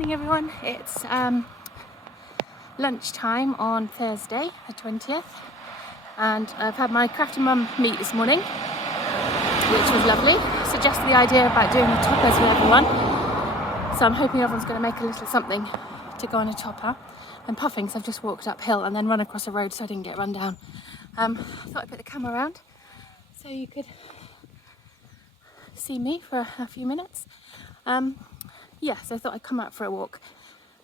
Morning everyone, it's lunchtime on Thursday the 20th and I've had my crafty mum meet this morning, which was lovely. Suggested the idea about doing the toppers with everyone, so I'm hoping everyone's going to make a little something to go on a topper. I'm puffing because I've just walked uphill and then run across a road so I didn't get run down. I thought I'd put the camera around so you could see me for a few minutes. So I thought I'd come out for a walk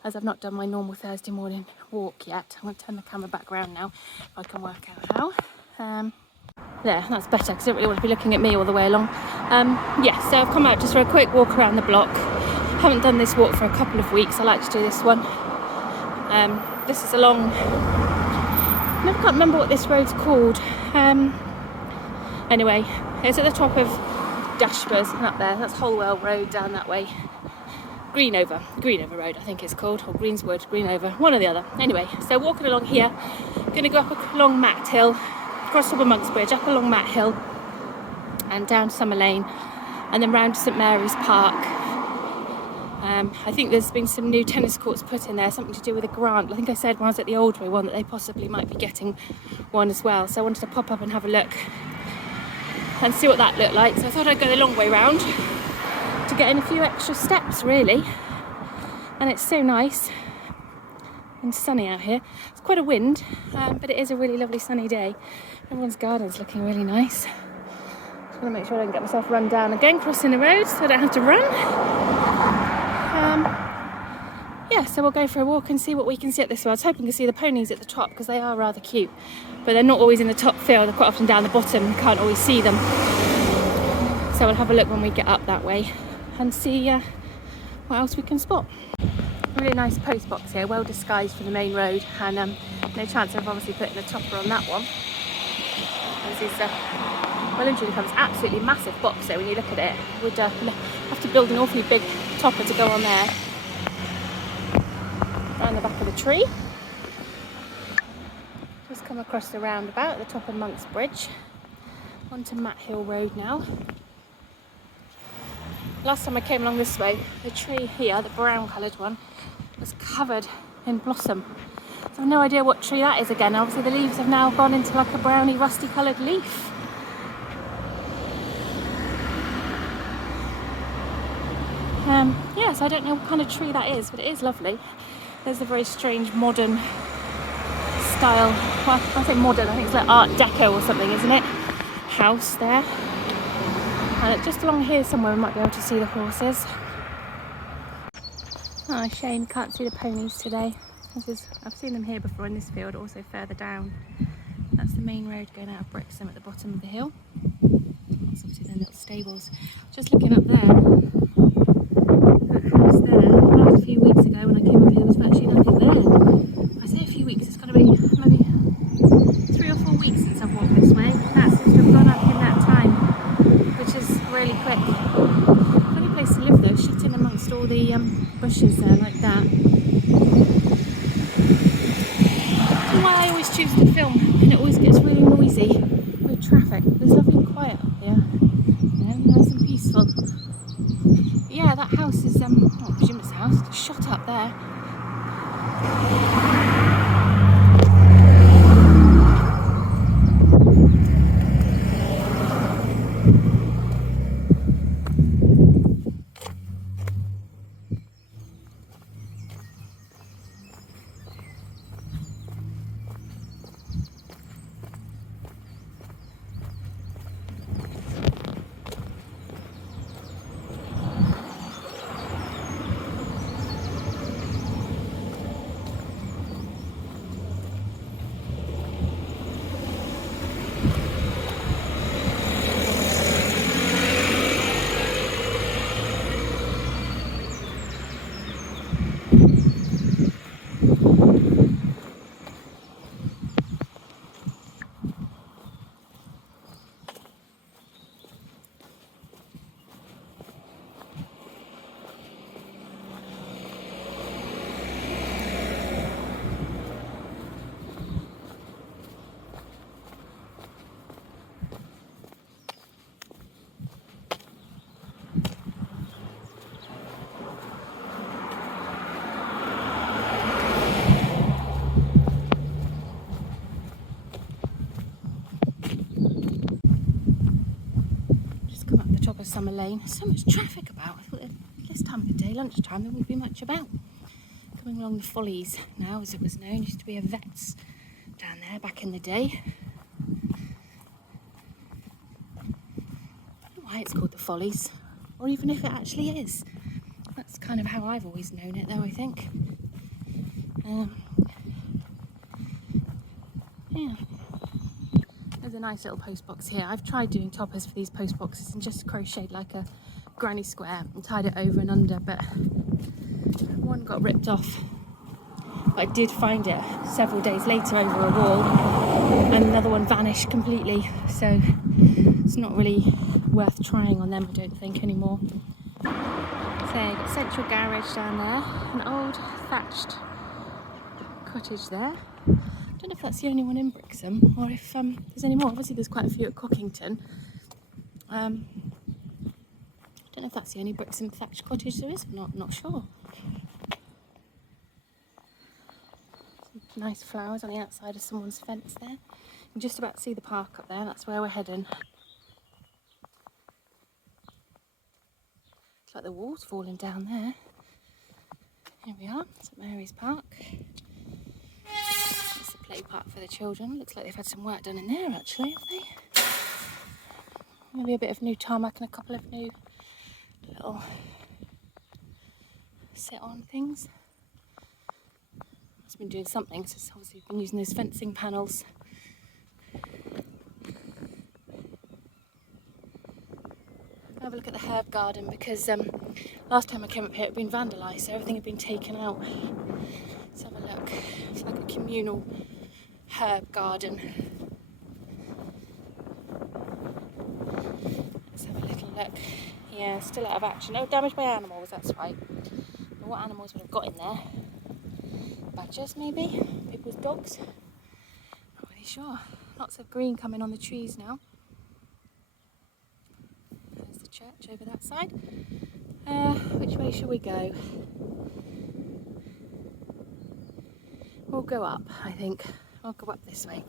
as I've not done my normal Thursday morning walk yet. I'm going to turn the camera back around now if I can work out how. There, that's better because I don't really want to be looking at me all the way along. So I've come out just for a quick walk around the block. Haven't done this walk for a couple of weeks. I like to do this one. This is along, I can't remember what this road's called. Anyway, it's at the top of Dashburs and up there. That's Holwell Road down that way. Greenover Road I think it's called, or Greenswood, Greenover, one or the other. Anyway, so walking along here, going to go up along Matt Hill, across top of Monk's Bridge, up along Matt Hill and down Summer Lane and then round to St Mary's Park. I think there's been some new tennis courts put in there, something to do with a grant. I think I said when I was at the Oldway one that they possibly might be getting one as well, so I wanted to pop up and have a look and see what that looked like. So I thought I'd go the long way round to get in a few extra steps really. And it's so nice and sunny out here. It's quite a wind, but it is a really lovely sunny day. Everyone's garden's looking really nice. Just want to make sure I don't get myself run down again crossing the road so I don't have to run. So we'll go for a walk and see what we can see at this one. I was hoping to see the ponies at the top because they are rather cute, but they're not always in the top field. They're quite often down the bottom. You can't always see them. So we'll have a look when we get up that way and see what else we can spot. Really nice post box here, well disguised for the main road, and no chance of obviously putting a topper on that one. This is well and truly comes absolutely massive box there when you look at it. Would have to build an awfully big topper to go on there. Down the back of the tree. Just come across the roundabout at the top of Monk's Bridge onto Matt Hill Road now. Last time I came along this way, the tree here, the brown coloured one, was covered in blossom. So I have no idea what tree that is again. Obviously the leaves have now gone into like a browny rusty coloured leaf. So I don't know what kind of tree that is, but it is lovely. There's a very strange modern style, well I say modern, I think it's like Art Deco or something, isn't it? House there. And just along here somewhere we might be able to see the horses. Oh, shame, can't see the ponies today. I've seen them here before in this field, also further down. That's the main road going out of Brixham at the bottom of the hill. That's obviously their little stables. Just looking up there, that house there, that was a few weeks ago when I came up here, there was virtually nothing there. I say a few weeks, it's got to be maybe 3 or 4 weeks since I've walked this way. That seems to have gone up in that time, which is really quick. Funny place to live though, shut in amongst all the bushes there like that. That's why I always choose to film, and it always gets really noisy with traffic. There's lovely and quiet up here, nice and peaceful. But yeah, that house is, I presume it's a house, it's shut up there. summer lane. So much traffic about. I thought that this time of the day, lunchtime, there wouldn't be much about. Coming along the Follies now, as it was known, used to be a vet's down there back in the day. I don't know why it's called the Follies, or even if it actually is. That's kind of how I've always known it, though, I think. Yeah. There's a nice little post box here. I've tried doing toppers for these post boxes and just crocheted like a granny square and tied it over and under, but one got ripped off. But I did find it several days later over a wall, and another one vanished completely, so it's not really worth trying on them, I don't think, anymore. So you've got Central Garage down there, an old thatched cottage there. I don't know if that's the only one in Brixham, or if there's any more. Obviously there's quite a few at Cockington. I don't know if that's the only Brixham thatched cottage there is or not sure. Some nice flowers on the outside of someone's fence there. You can just about see the park up there, that's where we're heading. Looks like the wall's falling down there. Here we are, St Mary's Park. It's the play park for the children. Looks like they've had some work done in there actually, have they? Maybe a bit of new tarmac and a couple of new little sit-on things. Must have been doing something, so it's obviously been using those fencing panels. Have a look at the herb garden, because last time I came up here it had been vandalised, so everything had been taken out. Let's have a look. It's like a communal herb garden. Let's have a little look. Yeah, still out of action. Oh, damaged by animals, that's right. But what animals would have got in there? Badgers, maybe? People's dogs? Not really sure. Lots of green coming on the trees now. There's the church over that side. Which way shall we go? We'll go up, I think. I'll go up this way.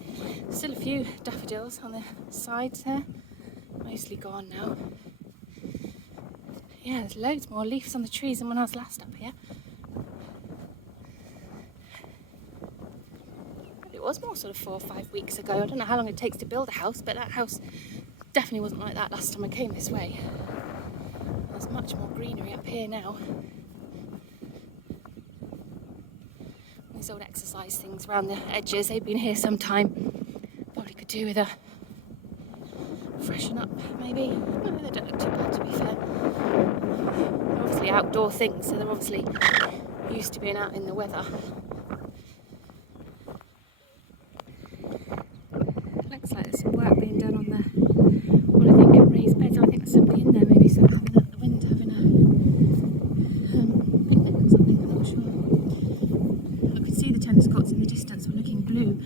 Still a few daffodils on the sides there. Mostly gone now. Yeah, there's loads more leaves on the trees than when I was last up here. It was more sort of 4 or 5 weeks ago. I don't know how long it takes to build a house, but that house definitely wasn't like that last time I came this way. There's much more greenery up here now. These old exercise things around the edges, they've been here some time. Probably could do with a freshen up, maybe. No, they don't look too bad, to be fair. They're obviously outdoor things, so they're obviously used to being out in the weather. Looks like there's some work being done on the, well, I think raised beds. I think there's somebody in there, maybe sort of having out the wind, having a picnic or something, I'm not sure. I could see the tennis courts in the distance were looking blue,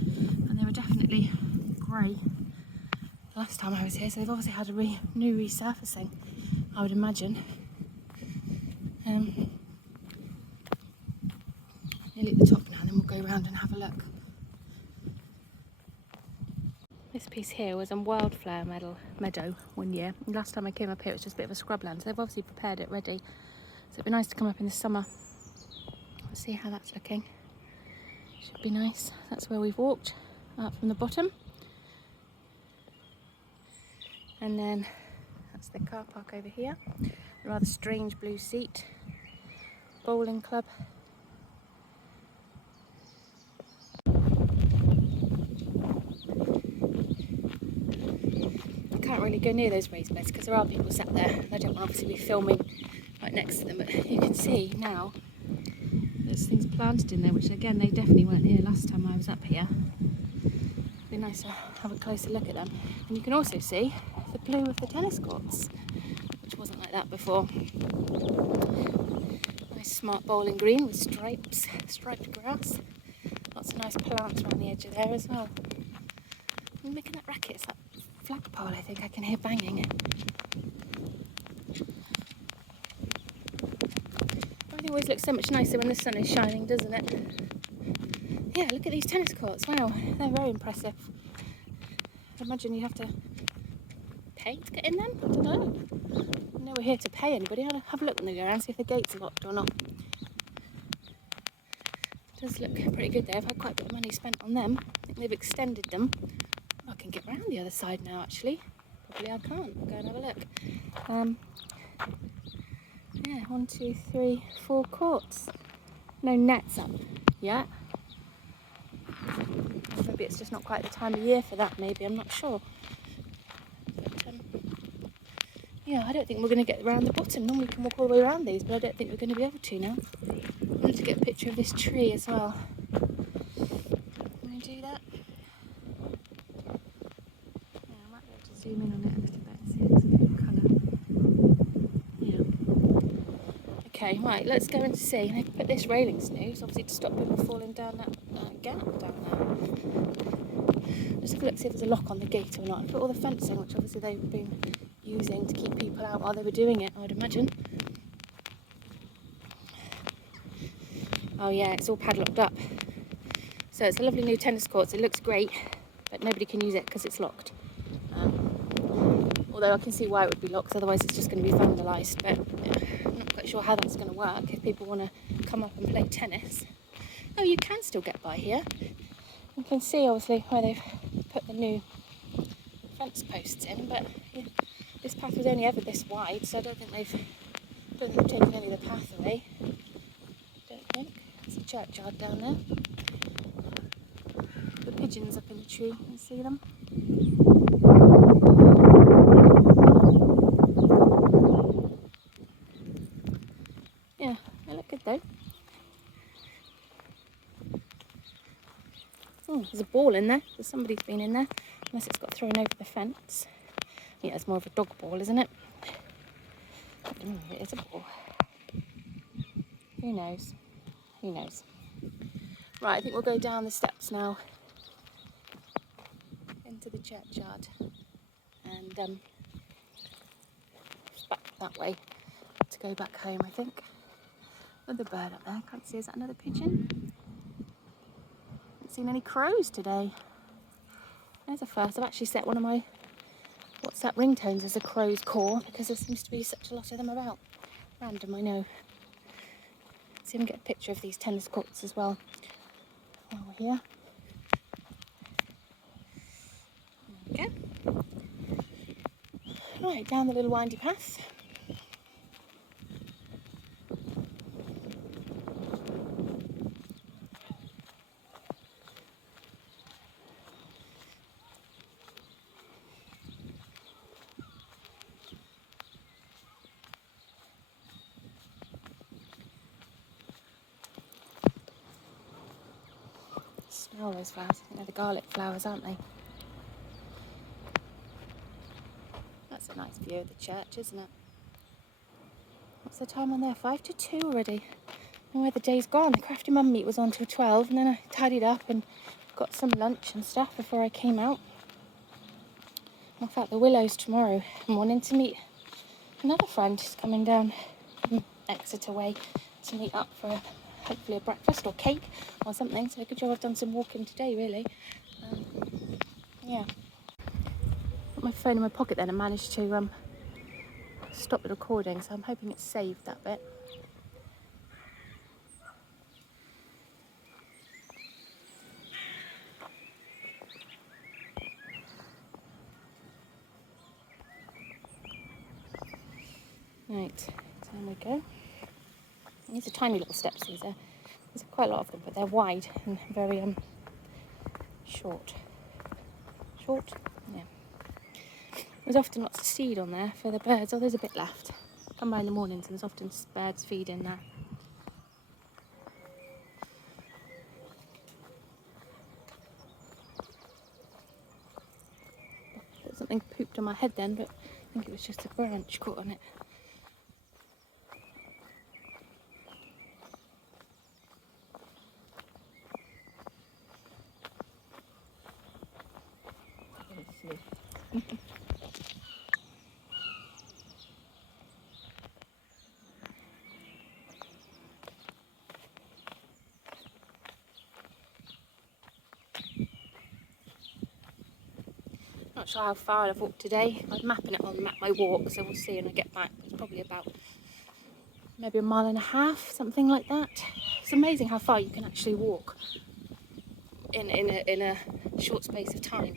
and they were definitely grey the last time I was here, so they've obviously had a new resurfacing, I would imagine. Nearly at the top now, then we'll go around and have a look. This piece here was on Wildflower Meadow one year. And last time I came up here it was just a bit of a scrubland, so they've obviously prepared it ready. So it'd be nice to come up in the summer. We'll see how that's looking. Should be nice. That's where we've walked, out from the bottom. And then that's the car park over here. A rather strange blue seat. Bowling club. Can't really go near those raised beds because there are people sat there. I don't want to obviously be filming right next to them, but you can see now there's things planted in there, which again they definitely weren't here last time I was up here. It'd be nice to have a closer look at them. And you can also see the blue of the tennis courts, which wasn't like that before. Nice smart bowling green with striped grass. Lots of nice plants around the edge of there as well. I'm making that racket, it's that flagpole I think I can hear banging. Everything always looks so much nicer when the sun is shining, doesn't it? Yeah, look at these tennis courts, wow, they're very impressive. I imagine you have to pay to get in them, I don't know. know we're here to pay anybody. I'll have a look when they go around, see if the gates are locked or not. It does look pretty good there. I've had quite a bit of money spent on them. I think they've extended them. I can get round the other side now, actually. Probably I can't. I'll go and have a look. Yeah, 1, 2, 3, 4 courts. No nets up yet. Maybe it's just not quite the time of year for that, maybe, I'm not sure. But, yeah, I don't think we're going to get around the bottom. Normally we can walk all the way around these, but I don't think we're going to be able to now. I need to get a picture of this tree as well. Can I do that? Yeah, I might be able to zoom in on it a little bit and see there's a bit of colour. Yeah. Okay, right, let's go and see. And I've put this railing snooze, obviously to stop people falling down that gap down there. Let's have a look, see if there's a lock on the gate or not. I put all the fencing, which obviously they've been using to keep people out while they were doing it, I'd imagine. Oh yeah, it's all padlocked up. So it's a lovely new tennis court. It looks great, but nobody can use it because it's locked. Although I can see why it would be locked, otherwise it's just going to be vandalised. But I'm not quite sure how that's going to work if people want to come up and play tennis. Oh, you can still get by here. You can see obviously where they've put the new fence posts in, but yeah, this path was only ever this wide, so I don't think they've taken any of the path away. Don't think. There's a churchyard down there. The pigeons up in the tree, you can see them. Yeah, they look good though. Oh, there's a ball in there. So somebody's been in there, unless it's got thrown over the fence. Yeah, it's more of a dog ball, isn't it? It is a ball. Who knows? Who knows? Right, I think we'll go down the steps now into the churchyard and back that way to go back home, I think. Another bird up there, can't see, is that another pigeon? Haven't seen any crows today. There's a first. I've actually set one of my WhatsApp ringtones as a crow's call because there seems to be such a lot of them about. Random, I know. See if I can get a picture of these tennis courts as well while we're here. There we go. Right, down the little windy path. Smell those flowers. I think they're the garlic flowers, aren't they? That's a nice view of the church, isn't it? What's the time on there? 5 to 2 already. I don't know where the day's gone. The Crafty Mum meet was on till 12, and then I tidied up and got some lunch and stuff before I came out. I'm off out the Willows tomorrow morning to meet another friend who's coming down from Exeter way to meet up for hopefully a breakfast or cake or something. So good job I've done some walking today, really. Yeah. Put my phone in my pocket then and managed to stop the recording, so I'm hoping it's saved that bit. Right, down we go. These are tiny little steps, these are quite a lot of them, but they're wide and very short. Short? Yeah. There's often lots of seed on there for the birds. Oh, there's a bit left. Come by in the mornings and there's often birds feeding there. Something pooped on my head then, but I think it was just a branch caught on it. Not sure how far I've walked today. I'm mapping it on Map My Walk, so we'll see when I get back. It's probably about maybe a mile and a half, something like that. It's amazing how far you can actually walk in a short space of time.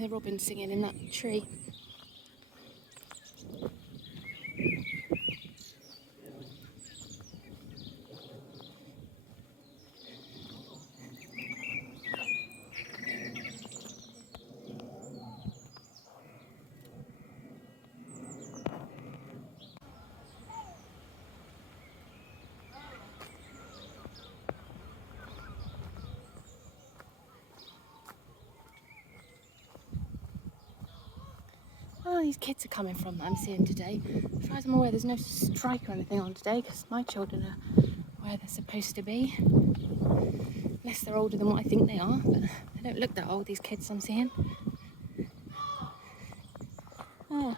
The robin singing in that tree. Oh, these kids are coming from that I'm seeing today. As far as I'm aware, there's no strike or anything on today because my children are where they're supposed to be. Unless they're older than what I think they are, but they don't look that old, these kids I'm seeing. Oh.